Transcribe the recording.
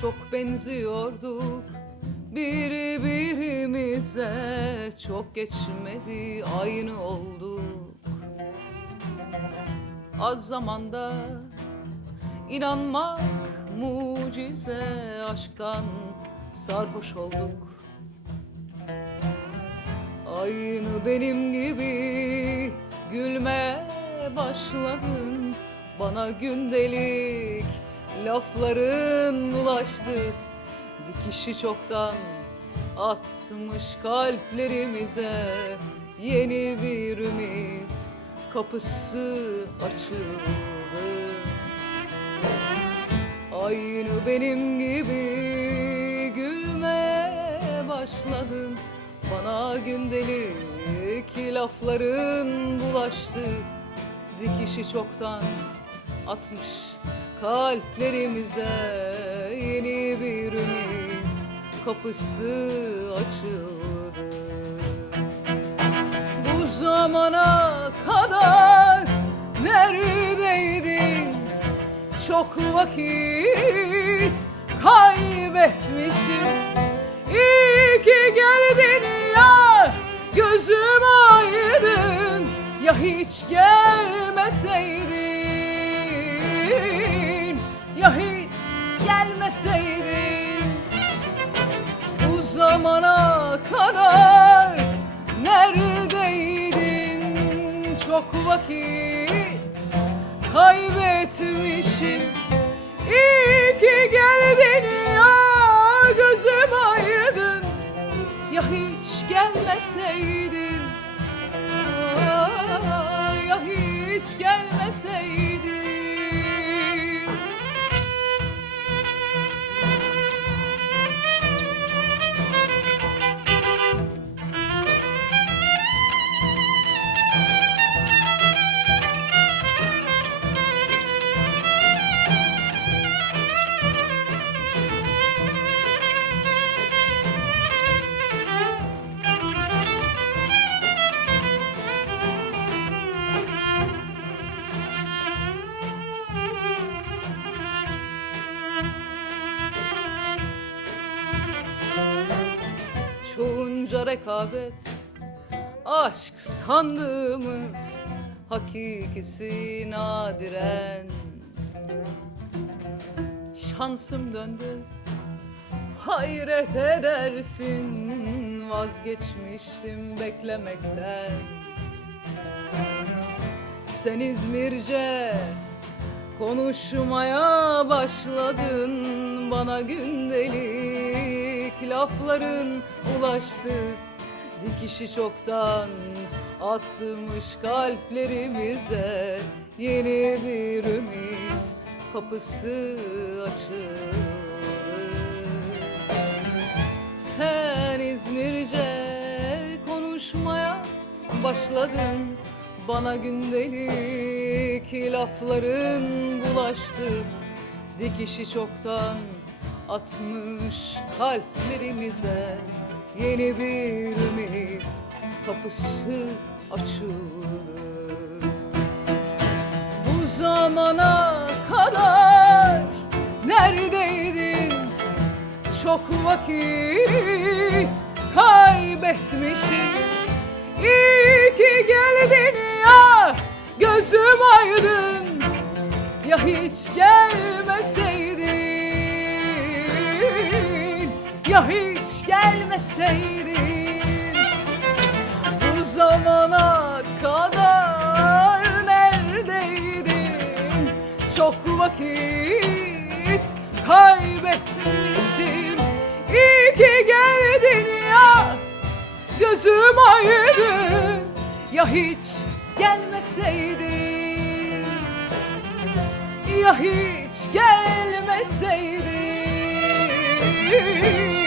Çok benziyorduk birbirimize Çok geçmedi aynı olduk. Az zamanda inanmak mucize Aşktan sarhoş olduk. Aynı benim gibi gülmeye başladın. Bana gündelik lafların bulaştı Dikişi çoktan atmış kalplerimize. Yeni bir ümit kapısı açıldı. Aynı benim gibi gülmeye başladın. Bana gündelik lafların bulaştı. Dikişi çoktan atmış kalplerimize Yeni bir ümit kapısı açıldı. Bu zamana kadar neredeydin? Çok vakit kaybetmişim. İyi ki geldin ya Gözüm aydın. Ya hiç gelmeseydin gelmeseydin Bu zamana kadar neredeydin? Çok vakit kaybetmişim. İyi ki geldin ya gözüm aydın. Ya hiç gelmeseydin. Ya hiç gelmeseydin Rekabet. Aşk sandığımız Hakikisi nadiren. Şansım döndü Hayret edersin. Vazgeçmiştim beklemekten. Sen İzmirce Konuşmaya başladın bana gündelik lafların ulaştı. Dikişi çoktan atmış kalplerimize. Yeni bir ümit kapısı açıldı. Sen İzmirce konuşmaya başladın. Bana gündelik lafların bulaştı Dikişi çoktan atmış kalplerimize. Yeni bir ümit kapısı açıldı Bu zamana kadar neredeydin? Çok vakit kaybetmişim. İyi ki geldin ya Gözüm aydın. Ya hiç gelmeseydin Ya hiç gelmeseydin Bu zamana kadar neredeydin? Çok vakit kaybetmişim. İyi ki geldin ya Gözüm aydın. Ya hiç gelmeseydin Ya hiç gelmeseydin Gönül